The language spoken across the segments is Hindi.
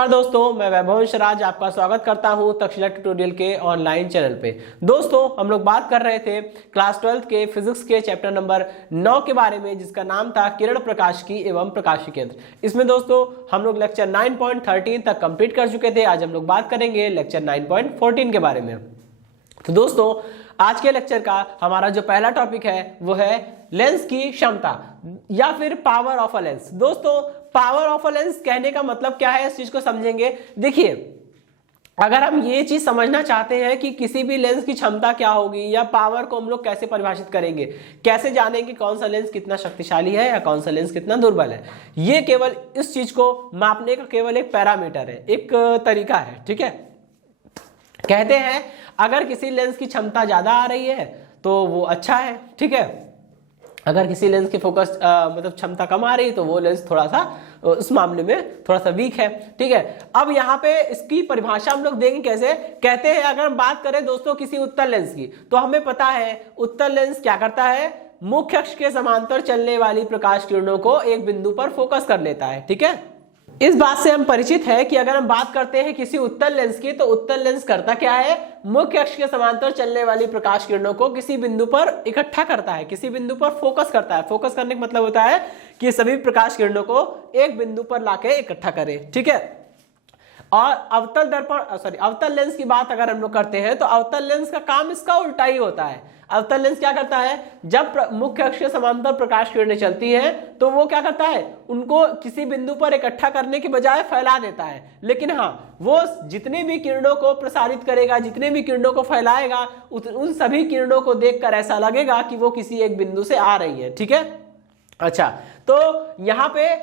नमस्कार दोस्तों, मैं वैभव शराज आपका स्वागत करता हूं तक्षशिला ट्यूटोरियल के ऑनलाइन चैनल पे। दोस्तों, हम लोग बात कर रहे थे क्लास 12 के फिजिक्स के चैप्टर नंबर 9 के बारे में, जिसका नाम था किरण प्रकाशिकी एवं प्रकाशिकी यंत्र। इसमें दोस्तों हम लोग लेक्चर 9.13 तक कंप्लीट कर चुके थे। आज हम लोग बात करेंगे लेक्चर 9.14 के बारे में। तो दोस्तों, आज के लेक्चर का हमारा जो पहला टॉपिक है वो है लेंस की क्षमता या फिर पावर ऑफ अ लेंस। दोस्तों, पावर ऑफ अ लेंस कहने का मतलब क्या है, इस चीज को समझेंगे। देखिए, अगर हम ये चीज समझना चाहते हैं कि किसी भी लेंस की क्षमता क्या होगी या पावर को हम लोग कैसे परिभाषित करेंगे, कैसे जानेंगे कौन सा लेंस कितना शक्तिशाली है या कौन सा लेंस कितना दुर्बल है, ये केवल इस चीज को मापने का केवल एक पैरामीटर है, एक तरीका है। ठीक है, कहते हैं अगर किसी लेंस की क्षमता ज्यादा आ रही है तो वो अच्छा है। ठीक है, अगर किसी लेंस की फोकस मतलब क्षमता कम आ रही है तो वो लेंस थोड़ा सा उस मामले में थोड़ा सा वीक है। ठीक है, अब यहाँ पे इसकी परिभाषा हम लोग देंगे कैसे। कहते हैं अगर हम बात करें दोस्तों किसी उत्तल लेंस की, तो हमें पता है उत्तल लेंस क्या करता है, मुख्य अक्ष के समांतर चलने वाली प्रकाश किरणों को एक बिंदु पर फोकस कर लेता है। ठीक है, इस बात से हम परिचित है कि अगर हम बात करते हैं किसी उत्तल लेंस की, तो उत्तल लेंस करता क्या है, मुख्य अक्ष के समांतर चलने वाली प्रकाश किरणों को किसी बिंदु पर इकट्ठा करता है, किसी बिंदु पर फोकस करता है। फोकस करने का मतलब होता है कि सभी प्रकाश किरणों को एक बिंदु पर लाके इकट्ठा करे। ठीक है, और अवतल लेंस की बात अगर हम लोग करते हैं तो अवतल लेंस का काम इसका उल्टा ही होता है। अवतल लेंस क्या करता है, जब मुख्य अक्ष के समांतर प्रकाश किरणें चलती हैं तो वो क्या करता है, उनको किसी बिंदु पर इकट्ठा करने के बजाय फैला देता है। लेकिन हाँ, वो जितने भी किरणों को प्रसारित करेगा, जितने भी किरणों को फैलाएगा, उन सभी किरणों को देखकर ऐसा लगेगा कि वो किसी एक बिंदु से आ रही है। ठीक है, अच्छा, तो यहाँ पे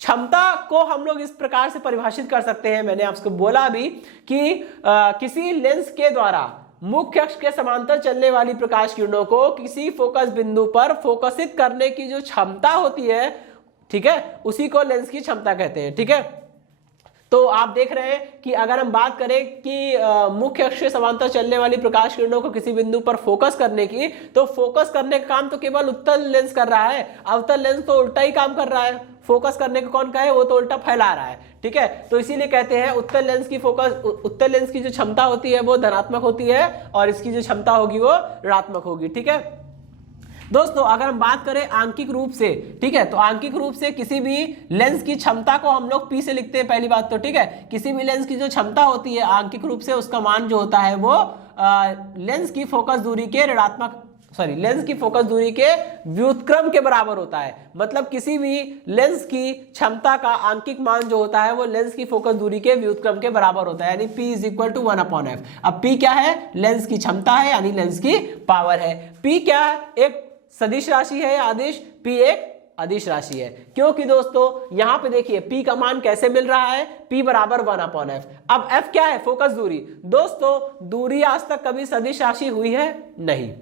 क्षमता को हम लोग इस प्रकार से परिभाषित कर सकते हैं। मैंने आपको बोला अभी कि किसी लेंस के द्वारा मुख्य अक्ष के समांतर चलने वाली प्रकाश किरणों को किसी फोकस बिंदु पर फोकसित करने की जो क्षमता होती है, ठीक है, उसी को लेंस की क्षमता कहते हैं। ठीक है, तो आप देख रहे हैं कि अगर हम बात करें कि मुख्य अक्ष के समांतर चलने वाली प्रकाश किरणों को किसी बिंदु पर फोकस करने की, तो फोकस करने का काम तो केवल उत्तल लेंस कर रहा है। अवतल लेंस तो उल्टा ही काम कर रहा है। फोकस करने का कौन का है, वो तो उल्टा फैला रहा है। ठीक है, तो इसीलिए कहते हैं उत्तल लेंस की जो क्षमता होती है वो धनात्मक होती है और इसकी जो क्षमता होगी वो ऋणात्मक होगी। ठीक है दोस्तों, अगर हम बात करें आंकिक रूप से, ठीक है, तो आंकिक रूप से किसी भी लेंस की क्षमता को हम लोग P से लिखते हैं पहली बात तो। ठीक है, किसी भी लेंस की जो क्षमता होती है आंकिक रूप से, उसका मान जो होता है वो लेंस की फोकस दूरी के लेंस की फोकस दूरी के व्युत्क्रम के बराबर होता है। मतलब किसी भी लेंस की क्षमता का आंकिक मान जो होता है वो लेंस की फोकस दूरी के व्युत्क्रम के बराबर होता है, यानी P = 1/f। अब P क्या है, लेंस की क्षमता है, यानी लेंस की पावर है। P क्या है, एक सदिश राशि है या अदिश, P एक अदिश राशि है। क्योंकि दोस्तों यहां पे देखिए P का मान कैसे मिल रहा है, P = 1/f। अब F क्या है, फोकस दूरी। दोस्तों, दूरी आज तक कभी सदिश राशि हुई है नहीं,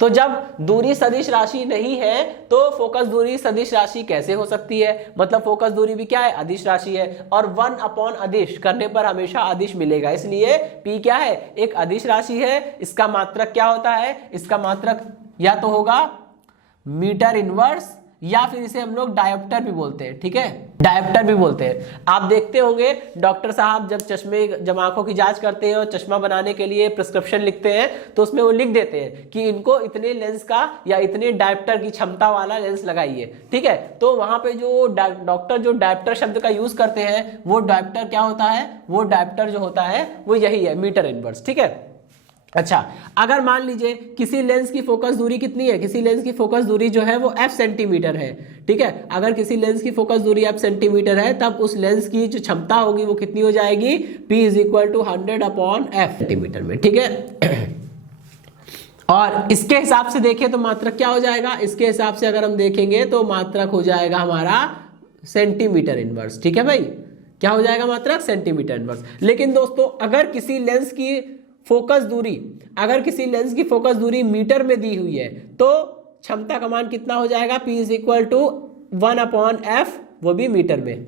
तो जब दूरी सदिश राशि नहीं है तो फोकस दूरी सदिश राशि कैसे हो सकती है। मतलब फोकस दूरी भी क्या है, अदिश राशि है, और 1/ अदिश करने पर हमेशा अदिश मिलेगा, इसलिए P क्या है, एक अदिश राशि है। इसका मात्रक क्या होता है, इसका मात्रक या तो होगा मीटर इनवर्स या फिर इसे हम लोग डायोप्टर भी बोलते हैं। ठीक है, डायोप्टर भी बोलते हैं। आप देखते होंगे डॉक्टर साहब जब आंखों की जांच करते हैं और चश्मा बनाने के लिए प्रिस्क्रिप्शन लिखते हैं तो उसमें वो लिख देते हैं कि इनको इतने लेंस का या इतने डायोप्टर की क्षमता वाला लेंस लगाइए। ठीक है, तो वहां पे जो डॉक्टर जो डायोप्टर शब्द का यूज करते हैं, वो डायोप्टर क्या होता है, वो डायोप्टर जो होता है वो यही है, मीटर इनवर्स। ठीक है, अच्छा, अगर मान लीजिए किसी लेंस की फोकस दूरी कितनी है, किसी लेंस की फोकस दूरी जो है वो f सेंटीमीटर है। ठीक है, अगर किसी लेंस की फोकस दूरी f सेंटीमीटर है, तब उस लेंस की जो क्षमता होगी वो कितनी हो जाएगी, P = 100/f सेंटीमीटर में। ठीक है, और इसके हिसाब से देखें तो मात्रक क्या हो जाएगा, इसके हिसाब से अगर हम देखेंगे तो मात्रक हो जाएगा हमारा सेंटीमीटर इनवर्स। ठीक है भाई, क्या हो जाएगा मात्रक, सेंटीमीटर इनवर्स। लेकिन दोस्तों, अगर किसी लेंस की फोकस दूरी मीटर में दी हुई है तो क्षमता का मान कितना हो जाएगा, P = 1/f, वो भी मीटर में।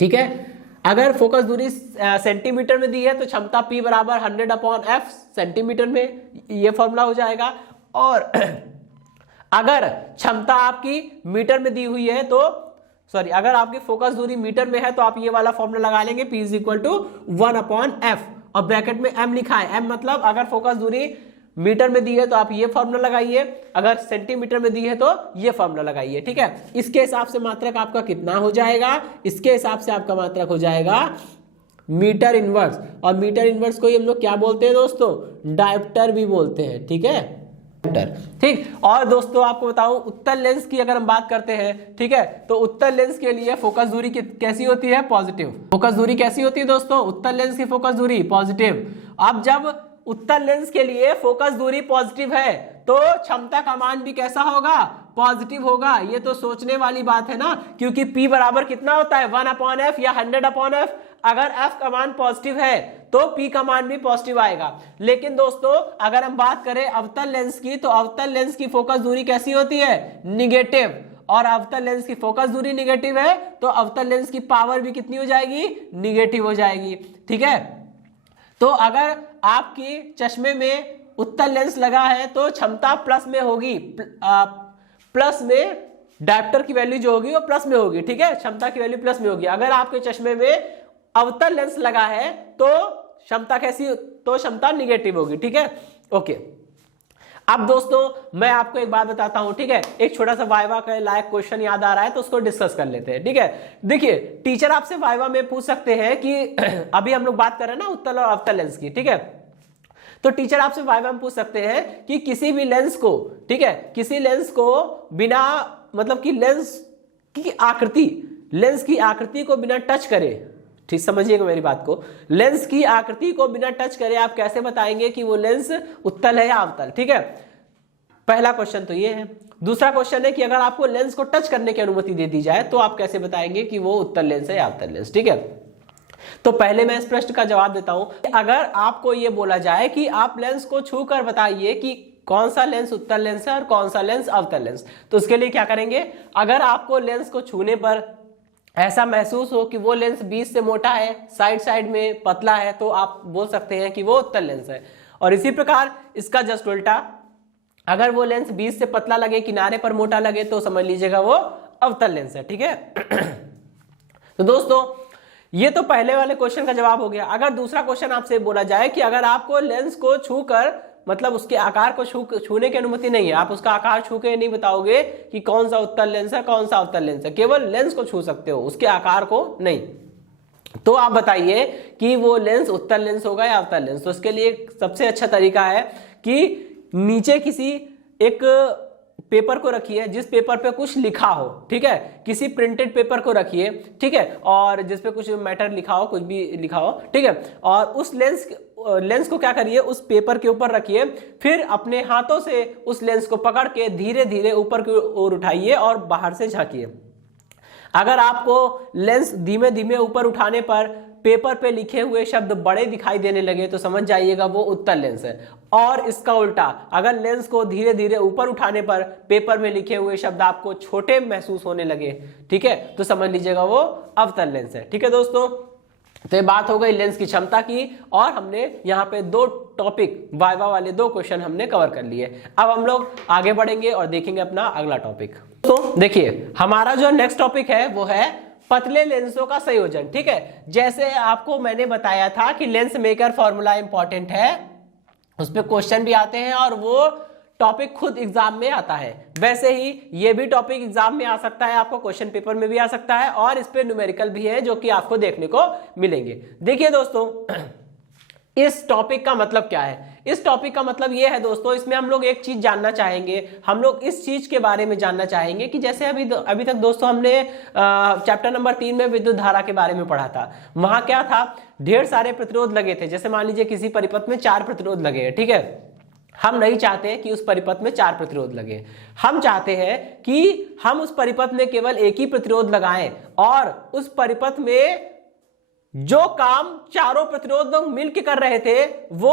ठीक है, अगर फोकस दूरी सेंटीमीटर में दी है तो क्षमता P = 100/f सेंटीमीटर में, ये फॉर्मूला हो जाएगा। और अगर क्षमता आपकी मीटर में दी हुई है तो सॉरी, अगर आपकी फोकस दूरी मीटर में है तो आप ये वाला फॉर्मूला लगा लेंगे, P = 1/f, और ब्रैकेट में m लिखा है। m मतलब अगर फोकस दूरी मीटर में दी है तो आप ये फॉर्मूला लगाइए, अगर सेंटीमीटर में दी है तो ये फॉर्मूला लगाइए, ठीक है। इसके हिसाब से मात्रक आपका कितना हो जाएगा, इसके हिसाब से आपका मात्रक हो जाएगा मीटर इनवर्स, और मीटर इनवर्स को ही हम लोग क्या बोलते हैं दोस्तों, डायोप्टर भी बोलते हैं, ठीक है, ठीक। और दोस्तों आपको बताऊं, उत्तल लेंस की अगर हम बात करते हैं, ठीक है, तो उत्तल लेंस के लिए फोकस दूरी कैसी होती है, पॉजिटिव। फोकस दूरी कैसी होती है दोस्तों, उत्तल लेंस की फोकस दूरी पॉजिटिव। अब जब उत्तल लेंस के लिए फोकस दूरी पॉजिटिव है तो क्षमता का मान भी कैसा होगा, पॉजिटिव होगा। ये तो सोचने वाली बात है ना, क्योंकि P बराबर कितना होता है, 1/f या 100/f। अगर f का मान पॉजिटिव है तो P का मान भी पॉजिटिव आएगा। लेकिन दोस्तों अगर हम बात करें अवतल लेंस की, तो अवतल लेंस की फोकस दूरी कैसी होती है, निगेटिव, और अवतल लेंस की फोकस दूरी निगेटिव है तो अवतल लेंस की पावर भी कितनी हो जाएगी, निगेटिव हो जाएगी, ठीक है। तो अगर आपके चश्मे में उत्तल लेंस लगा है तो क्षमता प्लस में होगी, प्लस में डायोप्टर की वैल्यू जो होगी वो प्लस में होगी, ठीक है, क्षमता की वैल्यू प्लस में होगी। अगर आपके चश्मे में अवतल लेंस लगा है तो क्षमता कैसी, तो क्षमता निगेटिव होगी, ठीक है, ओके। अब दोस्तों मैं आपको एक बात बताता हूं, ठीक है, एक छोटा सा वाइवा का लायक क्वेश्चन याद आ रहा है तो उसको डिस्कस कर लेते हैं, ठीक है। देखिए टीचर आपसे वाइवा में पूछ सकते हैं कि अभी हम लोग बात कर रहे हैं ना उत्तल और अवतल लेंस की, ठीक है, तो टीचर आपसे वाइवा में पूछ सकते हैं कि किसी भी लेंस को, ठीक है, किसी लेंस को बिना, मतलब कि लेंस की आकृति को बिना टच करे, ठीक समझिएगा मेरी बात को, लेंस की आकृति को बिना टच करे आप कैसे बताएंगे कि वो लेंस उत्तल है या अवतल, ठीक है। पहला क्वेश्चन तो ये है। दूसरा क्वेश्चन है कि अगर आपको लेंस को टच करने की अनुमति दे दी जाए तो आप कैसे बताएंगे कि वो उत्तल लेंस है या अवतल लेंस, ठीक है। तो पहले मैं इस प्रश्न का जवाब देता हूं। अगर आपको ये बोला जाए कि आप लेंस को छू कर बताइए कि कौन सा लेंस उत्तल लेंस है और कौन सा लेंस अवतल लेंस, तो उसके लिए क्या करेंगे, अगर आपको लेंस को छूने पर ऐसा महसूस हो कि वो लेंस बीच से मोटा है, साइड में पतला है, तो आप बोल सकते हैं कि वो उत्तल लेंस है। और इसी प्रकार इसका जस्ट उल्टा, अगर वो लेंस बीच से पतला लगे, किनारे पर मोटा लगे, तो समझ लीजिएगा वो अवतल लेंस है, ठीक है। तो दोस्तों ये तो पहले वाले क्वेश्चन का जवाब हो गया। अगर दूसरा क्वेश्चन आपसे बोला जाए कि अगर आपको लेंस को छूकर, मतलब उसके आकार को छूने की अनुमति नहीं है, आप उसका आकार छू के नहीं बताओगे कि कौन सा उत्तल लेंस है कौन सा अवतल लेंस है, केवल लेंस को छू सकते हो, उसके आकार को नहीं, तो आप बताइए कि वो लेंस उत्तल लेंस होगा या अवतल लेंस। तो इसके लिए सबसे अच्छा तरीका है कि नीचे किसी एक पेपर को रखिए जिस पेपर पे कुछ लिखा हो, ठीक है, किसी प्रिंटेड पेपर को रखिए, ठीक है, और जिस पे कुछ मैटर लिखा हो, कुछ भी लिखा हो, ठीक है, और उस लेंस को क्या करिए, उस पेपर के ऊपर रखिए, फिर अपने हाथों से उस लेंस को पकड़ के धीरे धीरे ऊपर की ओर उठाइए और बाहर से झांकिए। अगर आपको लेंस धीमे धीमे ऊपर उठाने पर पेपर पे लिखे हुए शब्द बड़े दिखाई देने लगे तो समझ जाइएगा वो उत्तल लेंस है। और इसका उल्टा, अगर लेंस को धीरे धीरे ऊपर उठाने पर पेपर में लिखे हुए शब्द आपको छोटे महसूस होने लगे, ठीक है, तो समझ लीजिएगा वो अवतल लेंस है, ठीक है दोस्तों। तो ये बात हो गई लेंस की क्षमता की, और हमने यहाँ पे दो टॉपिक, वाइवा वाले दो क्वेश्चन हमने कवर कर लिए। अब हम लोग आगे बढ़ेंगे और देखेंगे अपना अगला टॉपिक। तो देखिए हमारा जो नेक्स्ट टॉपिक है वो है पतले लेंसों का संयोजन, ठीक है। जैसे आपको मैंने बताया था कि लेंस मेकर फॉर्मूला इंपॉर्टेंट है, उस पर क्वेश्चन भी आते हैं और वो टॉपिक खुद एग्जाम में आता है, वैसे ही ये भी टॉपिक एग्जाम में आ सकता है, आपको क्वेश्चन पेपर में भी आ सकता है, और इस पे न्यूमेरिकल भी है जो कि आपको देखने को मिलेंगे। देखिए दोस्तों इस टॉपिक का मतलब क्या है, इस टॉपिक का मतलब ये है दोस्तों, इसमें हम लोग एक चीज जानना चाहेंगे, हम लोग इस चीज के बारे में जानना चाहेंगे कि जैसे अभी तक दोस्तों हमने चैप्टर नंबर 3 में विद्युत धारा के बारे में पढ़ा था। वहां क्या था, ढेर सारे प्रतिरोध लगे थे, जैसे मान लीजिए किसी परिपथ में 4 प्रतिरोध लगे हैं, ठीक है। हम नहीं चाहते कि उस परिपथ में 4 प्रतिरोध लगे, हम चाहते हैं कि हम उस परिपथ में केवल एक ही प्रतिरोध लगाएं और उस परिपथ में जो काम चारों प्रतिरोध लोग मिलकर कर रहे थे वो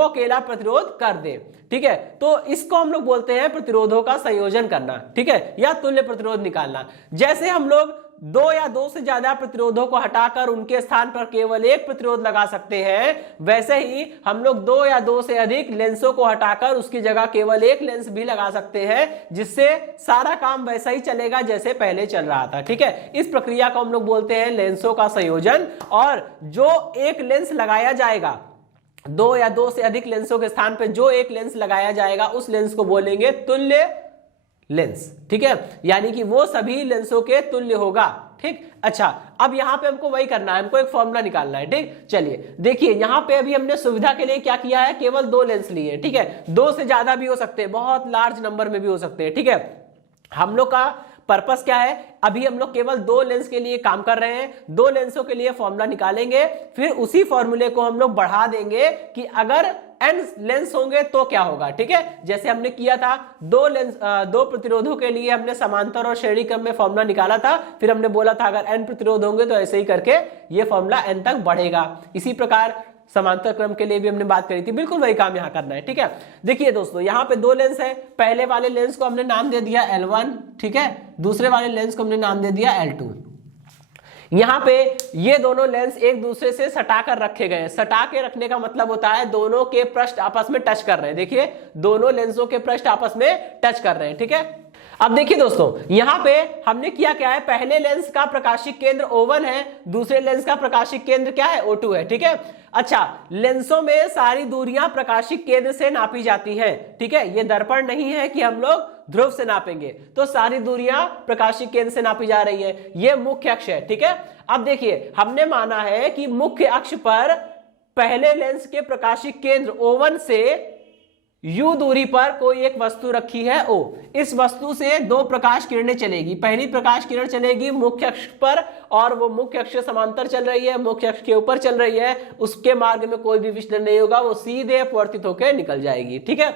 अकेला प्रतिरोध कर दे, ठीक है। तो इसको हम लोग बोलते हैं प्रतिरोधों का संयोजन करना, ठीक है, या तुल्य प्रतिरोध निकालना। जैसे हम लोग दो या दो से ज्यादा प्रतिरोधों को हटाकर उनके स्थान पर केवल एक प्रतिरोध लगा सकते हैं, वैसे ही हम लोग दो या दो से अधिक लेंसों को हटाकर उसकी जगह केवल एक लेंस भी लगा सकते हैं, जिससे सारा काम वैसा ही चलेगा जैसे पहले चल रहा था। ठीक है, इस प्रक्रिया को हम लोग बोलते हैं लेंसों का संयोजन। और जो एक लेंस लगाया जाएगा, दो या दो से अधिक लेंसों के स्थान पे जो एक लेंस लगाया जाएगा उस लेंस को बोलेंगे तुल्य लेंस। ठीक है, यानी कि वो सभी लेंसों के तुल्य होगा। ठीक, अच्छा, अब यहां पे हमको वही करना है, हमको एक फॉर्मूला निकालना है। ठीक, चलिए देखिए यहां पे अभी हमने सुविधा के लिए क्या किया है, केवल दो लेंस लिए। ठीक है, दो से ज्यादा भी हो सकते हैं, बहुत लार्ज नंबर में भी हो सकते हैं। ठीक है, हम लोग का पर्पस क्या है, अभी हम लोग केवल दो लेंस के लिए काम कर रहे हैं, दो लेंसों के लिए फॉर्मूला निकालेंगे, फिर उसी फॉर्मूले को हम लोग बढ़ा देंगे कि अगर n लेंस होंगे तो क्या होगा। ठीक है, जैसे हमने किया था दो प्रतिरोधों के लिए हमने समांतर और श्रेणी क्रम में फॉर्मूला निकाला था, फिर हमने बोला था अगर n प्रतिरोध होंगे तो ऐसे ही करके ये फॉर्मूला n तक बढ़ेगा। इसी प्रकार समांतर क्रम के लिए भी हमने बात करी थी, बिल्कुल वही काम यहां करना है। ठीक है, देखिए दोस्तों यहां पे दो लेंस है, पहले वाले लेंस को हमने नाम दे दिया L1, ठीक है, दूसरे वाले लेंस को हमने नाम दे दिया L2। यहां पे ये दोनों लेंस एक दूसरे से सटा कर रखे गए हैं। सटा के रखने का मतलब होता है दोनों के पृष्ठ आपस में टच कर रहे हैं। देखिए दोनों लेंसों के पृष्ठ आपस में टच कर रहे हैं। ठीक है, अब देखिए दोस्तों यहां पे हमने किया क्या है, पहले लेंस का प्रकाशिक केंद्र O1 है, दूसरे लेंस का प्रकाशिक केंद्र क्या है, O2 है। ठीक है, अच्छा, लेंसों में सारी दूरियां प्रकाशिक केंद्र से नापी जाती हैं। ठीक है, ये दर्पण नहीं है कि हम लोग ध्रुव से नापेंगे, तो सारी दूरियां प्रकाशिक केंद्र से नापी जा रही है। ये मुख्य अक्ष है। ठीक है, अब देखिए हमने माना है कि मुख्य अक्ष पर पहले लेंस के प्रकाशिक केंद्र O1 से U दूरी पर कोई एक वस्तु रखी है O। इस वस्तु से दो प्रकाश किरणें चलेगी। पहली प्रकाश किरण चलेगी मुख्य अक्ष पर और वो मुख्य अक्ष समांतर चल रही है, मुख्य अक्ष के ऊपर चल रही है, उसके मार्ग में कोई भी विचलन नहीं होगा, वो सीधे अपवर्तित होकर निकल जाएगी। ठीक है,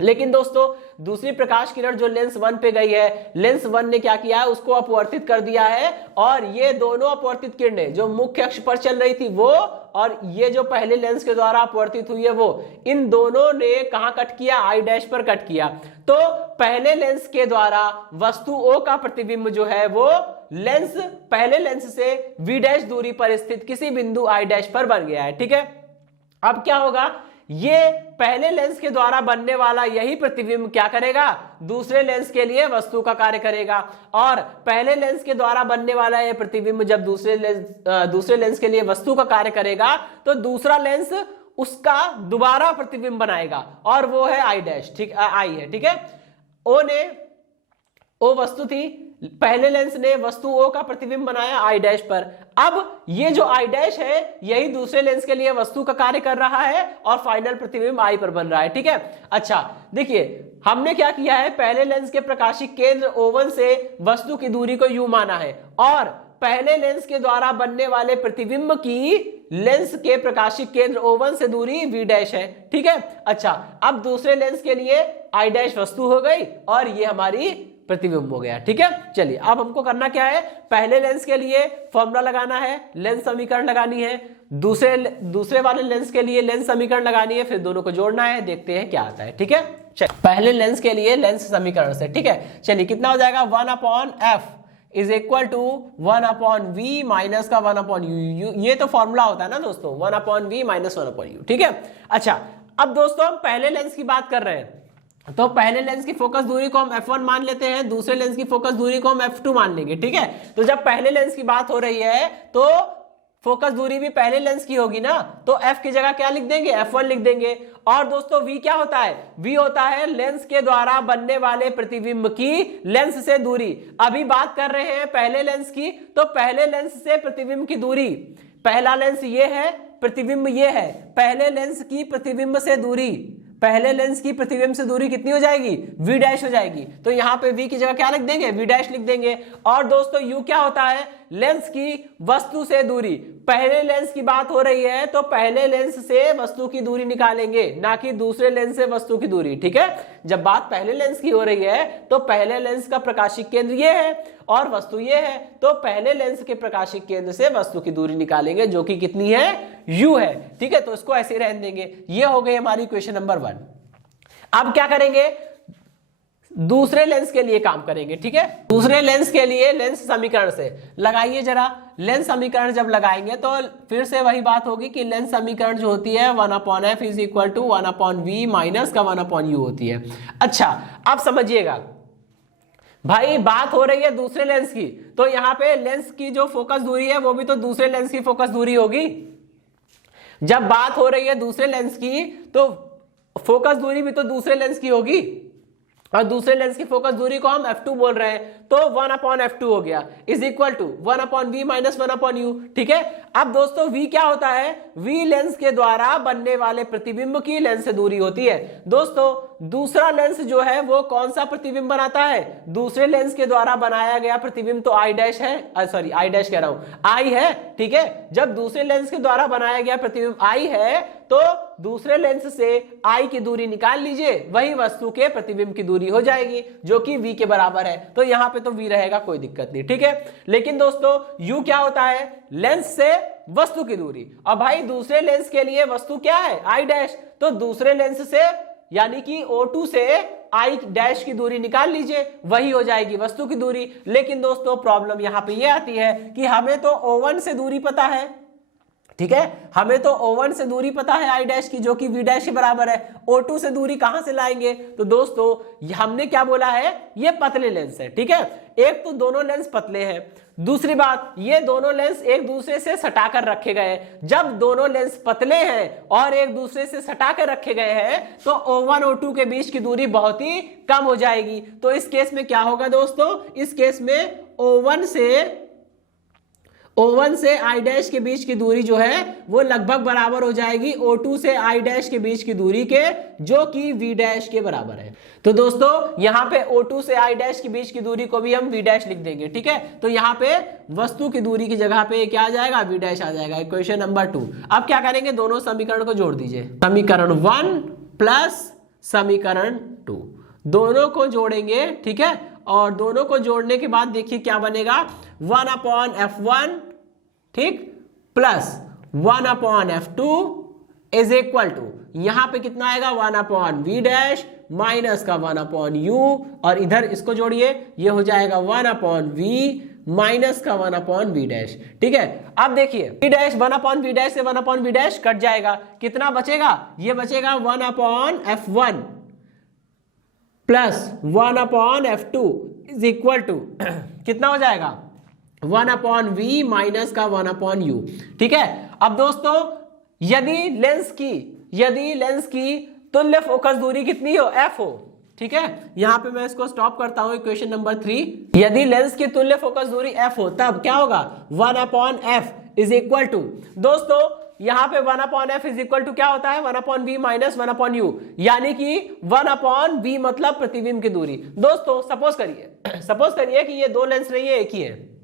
लेकिन दोस्तों दूसरी प्रकाश किरण जो लेंस 1 पे गई है, लेंस 1 ने क्या किया है, उसको अपवर्तित कर दिया है, और ये दोनों अपवर्तित किरणें जो मुख्य अक्ष पर चल रही थी वो, और ये जो पहले लेंस के द्वारा अपवर्तित हुई है वो, इन दोनों ने कहां कट किया, आई डैश पर कट किया। तो पहले लेंस के द्वारा वस्तु O का प्रतिबिंब जो है वो लेंस पहले लेंस से V डैश दूरी पर स्थित किसी बिंदु I डैश पर बन गया है। ठीक है, अब क्या होगा, ये पहले लेंस के द्वारा बनने वाला यही प्रतिबिंब क्या करेगा, दूसरे लेंस के लिए वस्तु का कार्य करेगा, और पहले लेंस के द्वारा बनने वाला यह प्रतिबिंब जब दूसरे लेंस के लिए वस्तु का कार्य करेगा तो दूसरा लेंस उसका दोबारा प्रतिबिंब बनाएगा, और वो है आई डैश। ठीक, आई है। ठीक है, ओ वस्तु थी, पहले लेंस ने वस्तु O का प्रतिबिंब बनाया आई डैश पर। अब ये जो आई डैश है यही दूसरे लेंस के लिए वस्तु का कार्य कर रहा है और फाइनल प्रतिबिंब आई पर बन रहा है। ठीक है, अच्छा देखिए हमने क्या किया है, पहले लेंस के प्रकाशिक केंद्र O1 से वस्तु की दूरी को U माना है, और पहले लेंस के द्वारा बनने वाले प्रतिबिंब की लेंस के प्रकाशिक केंद्र O1 से दूरी V डैश है। ठीक है, अच्छा अब दूसरे लेंस के लिए आई डैश वस्तु हो गई और ये हमारी प्रतिबिंब हो गया। ठीक है, चलिए अब हमको करना क्या है, पहले लेंस के लिए फॉर्मूला लगाना है, लेंस समीकरण लगानी है, दूसरे वाले लेंस के लिए लेंस समीकरण लगानी है, फिर दोनों को जोड़ना है, देखते हैं क्या आता है। ठीक है, पहले लेंस के लिए लेंस समीकरण से। ठीक है, चलिए कितना हो जाएगा, 1/f is equal to 1/v minus का 1/u। ये तो फॉर्मूला होता है ना दोस्तों, 1/v माइनस 1/u। ठीक है, अच्छा अब दोस्तों हम पहले लेंस की बात कर रहे हैं, तो पहले लेंस की फोकस दूरी को हम f1 मान लेते हैं, दूसरे लेंस की फोकस दूरी को हम f2 मान लेंगे। ठीक है, तो जब पहले लेंस की बात हो रही है तो फोकस दूरी भी पहले लेंस की होगी ना, तो f की जगह क्या लिख देंगे, f1 लिख देंगे। और दोस्तों v क्या होता है, v होता है लेंस के द्वारा बनने वाले प्रतिबिंब की लेंस से दूरी। अभी बात कर रहे हैं पहले लेंस की, तो पहले लेंस से प्रतिबिंब की दूरी, पहला लेंस ये है, प्रतिबिंब ये है, पहले लेंस की प्रतिबिंब से दूरी, पहले लेंस की प्रतिबिंब से दूरी कितनी हो जाएगी, v डैश हो जाएगी। तो यहां पे v की जगह क्या लिख देंगे, v डैश लिख देंगे। और दोस्तों u क्या होता है, लेंस की वस्तु से दूरी। पहले लेंस की बात हो रही है तो पहले लेंस से वस्तु की दूरी निकालेंगे, ना कि दूसरे लेंस से वस्तु की दूरी। ठीक है, जब बात पहले लेंस की हो रही है तो पहले लेंस का प्रकाशिक केंद्र ये है और वस्तु ये है, तो पहले लेंस के प्रकाशिक केंद्र से वस्तु की दूरी निकालेंगे जो कि कितनी है, u है। ठीक है, तो इसको ऐसे रहने देंगे। ये हो गई हमारी क्वेश्चन नंबर 1। अब क्या करेंगे, दूसरे लेंस के लिए काम करेंगे, ठीक है। दूसरे लेंस के लिए लेंस समीकरण से लगाइए जरा। लेंस समीकरण जब लगाएंगे तो फिर से वही बात होगी कि लेंस समीकरण जो होती है 1/f is equal to 1/v minus का 1/u होती है। अच्छा, अब समझिएगा भाई, बात हो रही है दूसरे लेंस की, तो यहां पे लेंस की जो फोकस दूरी है वो भी तो दूसरे लेंस की फोकस दूरी होगी। जब बात हो रही है दूसरे लेंस की तो फोकस दूरी भी तो दूसरे लेंस की होगी, और दूसरे लेंस की फोकस दूरी को हम f2 बोल रहे हैं, तो 1/f2 हो गया is equal to 1/v minus 1/u, ठीक है। अब दोस्तों v क्या होता है? v लेंस के द्वारा बनने वाले प्रतिबिंब की लेंस से दूरी होती है। दोस्तों दूसरा लेंस जो है वो कौन सा प्रतिबिंब बनाता है? दूसरे लेंस के द्वारा बनाया गया प्रतिबिंब तो आई डैश है, सॉरी आई डैश कह रहा हूं, आई है, ठीक है। जब दूसरे लेंस के द्वारा बनाया गया प्रतिबिंब आई है तो दूसरे लेंस से आई की दूरी निकाल लीजिए, वही वस्तु के प्रतिबिंब की दूरी हो जाएगी जो कि v के बराबर है। तो यहां पे तो v रहेगा, कोई दिक्कत नहीं, ठीक है। लेकिन दोस्तों u क्या होता है? लेंस से वस्तु की दूरी। और भाई दूसरे लेंस के लिए वस्तु क्या है? I dash. तो दूसरे लेंस से यानी कि O2 से आई डैश की दूरी निकाल लीजिए, वही हो जाएगी वस्तु की दूरी। लेकिन दोस्तों प्रॉब्लम यहां पे ये आती है कि हमें तो O1 से दूरी पता है, ठीक है, हमें तो O1 से दूरी पता है आई डैश की, जो कि v डैश के बराबर है। O2 से दूरी कहां से लाएंगे? तो दोस्तों हमने क्या बोला है? ये पतले लेंस है, ठीक है। एक तो दोनों लेंस पतले हैं, दूसरी बात ये दोनों लेंस एक दूसरे से सटाकर रखे गए हैं। जब दोनों लेंस पतले हैं और एक दूसरे से सटाकर रखे गए हैं तो O1 O2 के बीच की दूरी बहुत ही कम हो जाएगी। तो इस केस में क्या होगा दोस्तों? इस केस में O1 से आई डैश के बीच की दूरी जो है वो लगभग बराबर हो जाएगी O2 से आई डैश के बीच की दूरी के, जो कि v डैश के बराबर है। तो दोस्तों यहाँ पे O2 से आई डैश के बीच की दूरी को भी हम v डैश लिख देंगे, ठीक है। तो यहाँ पे वस्तु की दूरी की जगह पे क्या आ जाएगा? v डैश आ जाएगा। Equation number 2। अब क्या करेंगे? दोनों समीकरण को जोड़ दीजिए। समीकरण 1 प्लस समीकरण 2 दोनों को जोड़ेंगे, ठीक है। और दोनों को जोड़ने के बाद देखिए क्या बनेगा? 1/f1, ठीक, plus 1/f2 is equal to, यहां पे कितना आएगा? 1/v डैश माइनस का 1/u, और इधर इसको जोड़िए, ये हो जाएगा 1/v माइनस का 1/v डैश, ठीक है। अब देखिए v डैश 1/v डैश से 1/v डैश कट जाएगा, कितना बचेगा? ये बचेगा 1/f1 plus 1/f2 is equal to कितना हो जाएगा? 1/v माइनस का 1/u, ठीक है। अब दोस्तों यदि लेंस की तुल्य फोकस दूरी कितनी हो? f हो, ठीक है। यहां पे मैं इसको स्टॉप करता हूं। इक्वेशन नंबर 3, यदि लेंस की तुल्य फोकस दूरी f हो तब क्या होगा? 1/f इज इक्वल टू, दोस्तों यहां पे 1/f इज इक्वल टू क्या होता है? 1/v माइनस 1/u, यानी कि 1/v मतलब प्रतिबिंब की दूरी। दोस्तों सपोज करिए कि ये दो लेंस नहीं है, एक ही है।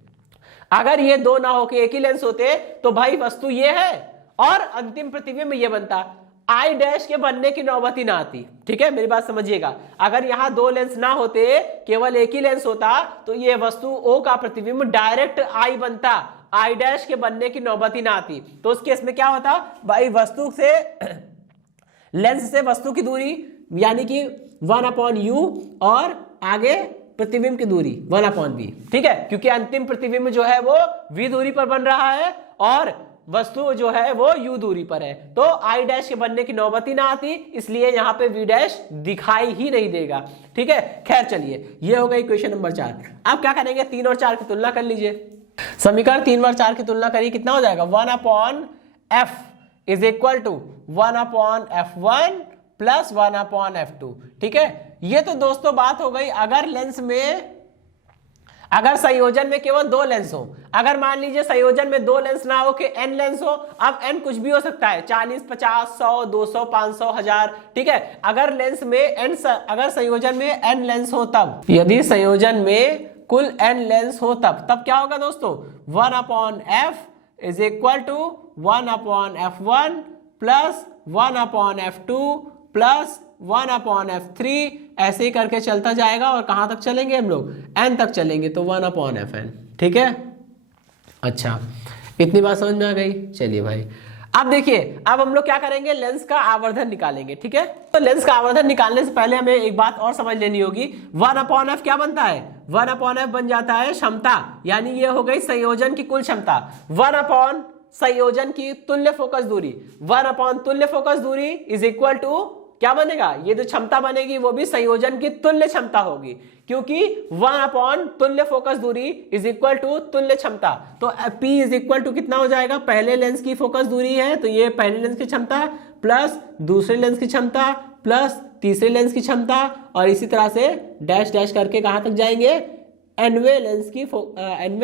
अगर ये दो ना होके एक ही लेंस होते तो भाई वस्तु ये है और अंतिम प्रतिबिंब ये बनता, आई डैश के बनने की नौबत ही ना आती, ठीक है। मेरी बात समझिएगा, अगर यहां दो लेंस ना होते, केवल एक ही लेंस होता, तो ये वस्तु O का प्रतिबिंब डायरेक्ट आई बनता, आई डैश के बनने की नौबत ही ना आती। तो उस केस में क्या होता भाई? वस्तु से लेंस से वस्तु की दूरी यानी कि 1/u और आगे प्रतिबिंब की दूरी 1/v, ठीक है, क्योंकि अंतिम प्रतिबिंब जो है वो v दूरी पर बन रहा है और वस्तु जो है वो u दूरी पर है, तो आई डैश के बनने की नौबत ही ना आती, इसलिए यहां पे v डैश दिखाई ही नहीं देगा, ठीक है। खैर चलिए, ये हो गई क्वेश्चन नंबर 4। अब क्या करेंगे? 3 और 4 की तुलना कर लीजिए। समीकरण 3 और 4 की तुलना करिए, कितना हो जाएगा? 1/f is equal to 1/f1 plus 1/f2, ठीक है। ये तो दोस्तों बात हो गई अगर संयोजन में केवल 2 लेंस हो। अगर मान लीजिए संयोजन में 2 लेंस ना हो कि n लेंस हो, अब n कुछ भी हो सकता है, 40, 50, 100, 200, 500, 1000, ठीक है। अगर संयोजन में n लेंस हो तब, यदि संयोजन में कुल n लेंस हो तब क्या होगा दोस्तों? 1/f is equal to 1/f1 plus 1/f2 plus 1/f3, ऐसे ही करके चलता जाएगा। और कहां तक चलेंगे हम लोग? n तक चलेंगे, तो 1/fn, ठीक है। अच्छा, इतनी बात समझ में आ गई। चलिए भाई, अब देखिए, अब हम लोग क्या करेंगे, लेंस का आवर्धन निकालेंगे। ठीक है, तो लेंस का आवर्धन निकालने से पहले हमें एक बात और समझ लेनी होगी। 1/f क्या बनता है, 1/f बन जाता है क्षमता, यानी ये हो गई संयोजन की कुल क्षमता। 1 संयोजन की तुल्य फोकस दूरी, 1 तुल्य फोकस दूरी इज इक्वल टू क्या बनेगा, ये जो क्षमता बनेगी वो भी संयोजन की तुल्य क्षमता होगी, क्योंकि 1 तुल्य फोकस दूरी इज इक्वल टू तुल्य क्षमता। तो P इज इक्वल टू कितना हो जाएगा, पहले लेंस की फोकस दूरी है तो ये पहले लेंस की क्षमता प्लस दूसरे लेंस की क्षमता प्लस तीसरे लेंस की क्षमता, और इसी तरह से डैश डैश करके कहां तक जाएंगे, एनवे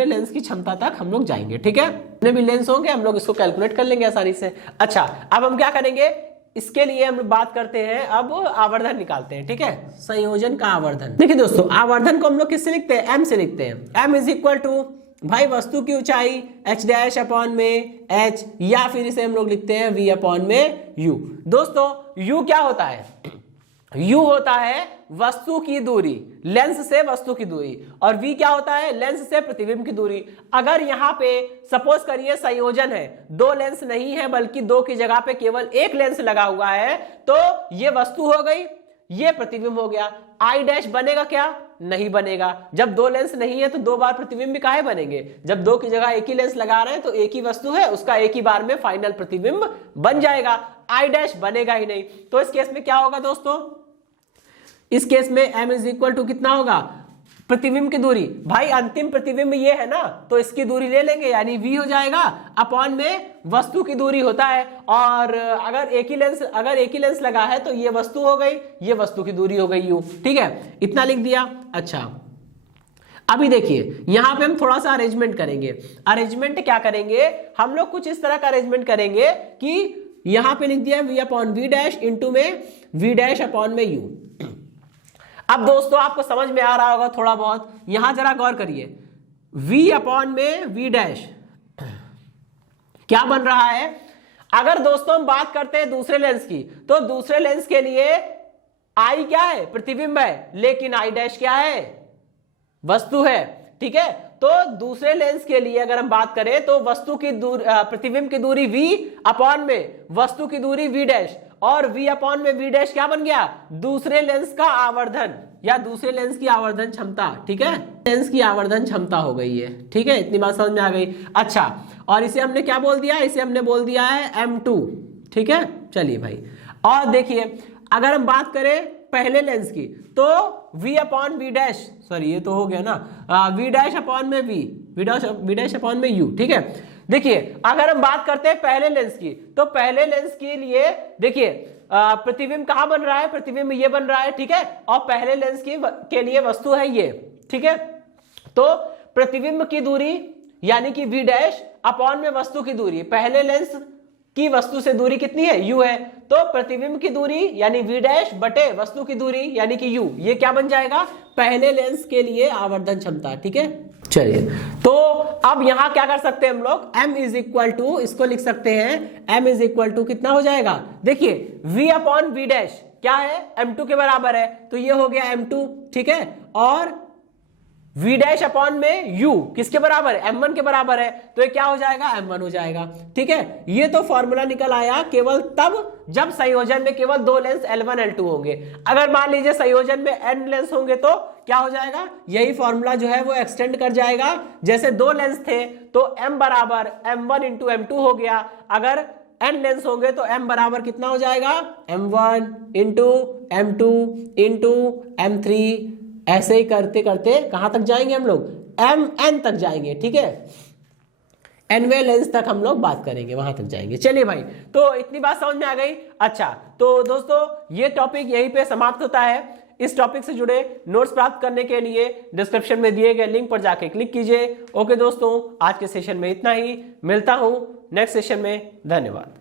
लेंस की क्षमता तक हम लोग जाएंगे। ठीक है, जितने भी लेंस होंगे हम लोग इसको कैलकुलेट कर लेंगे आसानी से। अच्छा, अब हम क्या करेंगे, इसके लिए हम बात करते हैं, अब आवर्धन निकालते हैं। ठीक है, संयोजन का आवर्धन। देखिए दोस्तों, आवर्धन को हम लोग किससे लिखते हैं, m से लिखते हैं। m इज इक्वल टू भाई वस्तु की ऊंचाई h डैश अपॉन में h, या फिर इसे हम लोग लिखते हैं v अपॉन में u। दोस्तों u क्या होता है, u होता है वस्तु की दूरी, लेंस से वस्तु की दूरी, और v क्या होता है, लेंस से प्रतिबिंब की दूरी। अगर यहाँ पे सपोज करिए संयोजन है, दो लेंस नहीं है बल्कि दो की जगह पे केवल एक लेंस लगा हुआ है, तो ये वस्तु हो गई, ये प्रतिबिंब हो गया। I डैश बनेगा क्या, नहीं बनेगा। जब दो लेंस नहीं है तो दो बार प्रतिबिंब भी काहे बनेंगे, जब दो की जगह एक ही लेंस लगा रहे हैं तो एक ही वस्तु है, उसका एक ही बार में फाइनल प्रतिबिंब बन जाएगा, I डैश बनेगा ही नहीं। तो इस केस में क्या होगा दोस्तों, इस केस में m इज इक्वल टू कितना होगा, प्रतिबिंब की दूरी, भाई अंतिम प्रतिबिंब ये है ना, तो इसकी दूरी ले लेंगे, यानी v हो जाएगा अपॉन में वस्तु की दूरी होता है, और अगर एक ही लेंस लगा है तो ये वस्तु हो गई, ये वस्तु की दूरी हो गई u। ठीक है, इतना लिख दिया। अच्छा, अभी देखिए यहां पे हम थोड़ा सा अरेंजमेंट करेंगे। अरेंजमेंट क्या करेंगे, हम लोग कुछ इस तरह का अरेंजमेंट करेंगे कि यहां पे लिख दिया v upon v dash into में v डैश अपॉन में u। अब दोस्तों आपको समझ में आ रहा होगा थोड़ा बहुत, यहां जरा गौर करिए, v अपॉन में v डैश क्या बन रहा है। अगर दोस्तों हम बात करते हैं दूसरे लेंस की, तो दूसरे लेंस के लिए I क्या है, प्रतिबिंब है, लेकिन I डैश क्या है, वस्तु है। ठीक है, तो दूसरे लेंस के लिए अगर हम बात करें तो वस्तु की दूरी, प्रतिबिंब की दूरी v अपॉन में वस्तु की दूरी v डैश, और v अपॉन में v डैश क्या बन गया, दूसरे लेंस का आवर्धन या दूसरे लेंस की आवर्धन क्षमता। ठीक है, लेंस की आवर्धन क्षमता हो गई है। ठीक है, इतनी बात समझ में आ गई। अच्छा, और इसे हमने क्या बोल दिया, इसे हमने बोल दिया है m2। ठीक है, चलिए भाई, और देखिए अगर हम बात करें पहले लेंस की, तो v upon v dash, sorry ये तो हो गया ना, v डैश अपॉन में v डैश अपॉन में u। ठीक है, देखिए अगर हम बात करते हैं पहले लेंस की, तो पहले लेंस के लिए देखिए प्रतिबिंब कहां बन रहा है, प्रतिबिंब ये बन रहा है। ठीक है, और पहले लेंस के लिए वस्तु है ये। ठीक है, तो प्रतिबिंब की दूरी यानी कि v डैश अपॉन में वस्तु की दूरी, पहले लेंस की वस्तु से दूरी कितनी है, u है, तो प्रतिबिंब की दूरी यानी v डैश बटे वस्तु की दूरी यानी कि u, ये क्या बन जाएगा, पहले लेंस के लिए आवर्धन क्षमता। ठीक है, चलिए तो अब यहां क्या कर सकते हैं हम लोग, m इज इक्वल टू, इसको लिख सकते हैं m इज इक्वल टू कितना हो जाएगा, देखिए v अपॉन v डैश क्या है, m2 के बराबर है, तो ये हो गया m2। ठीक है, और v डैश अपॉन में u किसके बराबर है, m1 के बराबर है, तो ये क्या हो जाएगा, m1 हो जाएगा। ठीक है, ये तो फॉर्मूला निकल आया केवल तब जब संयोजन में केवल दो लेंस L1 L2 होंगे। अगर मान लीजिए संयोजन में n लेंस होंगे तो क्या हो जाएगा, यही फॉर्मूला जो है वो एक्सटेंड कर जाएगा। जैसे दो लेंस थे तो m बराबर m1 इंटू m2 हो गया, अगर n लेंस होंगे तो m बराबर कितना हो जाएगा, m1 into m2 into m3, ऐसे ही करते करते कहां तक जाएंगे हम लोग, mn तक जाएंगे। ठीक है, nवे लेंस तक हम लोग बात करेंगे, वहां तक जाएंगे। चलिए भाई, तो इतनी बात समझ में आ गई। अच्छा, तो दोस्तों ये टॉपिक यहीं पे समाप्त होता है। इस टॉपिक से जुड़े नोट्स प्राप्त करने के लिए डिस्क्रिप्शन में दिए गए लिंक पर जाके क्लिक कीजिए। ओके दोस्तों, आज के सेशन में इतना ही, मिलता हूं नेक्स्ट सेशन में, धन्यवाद।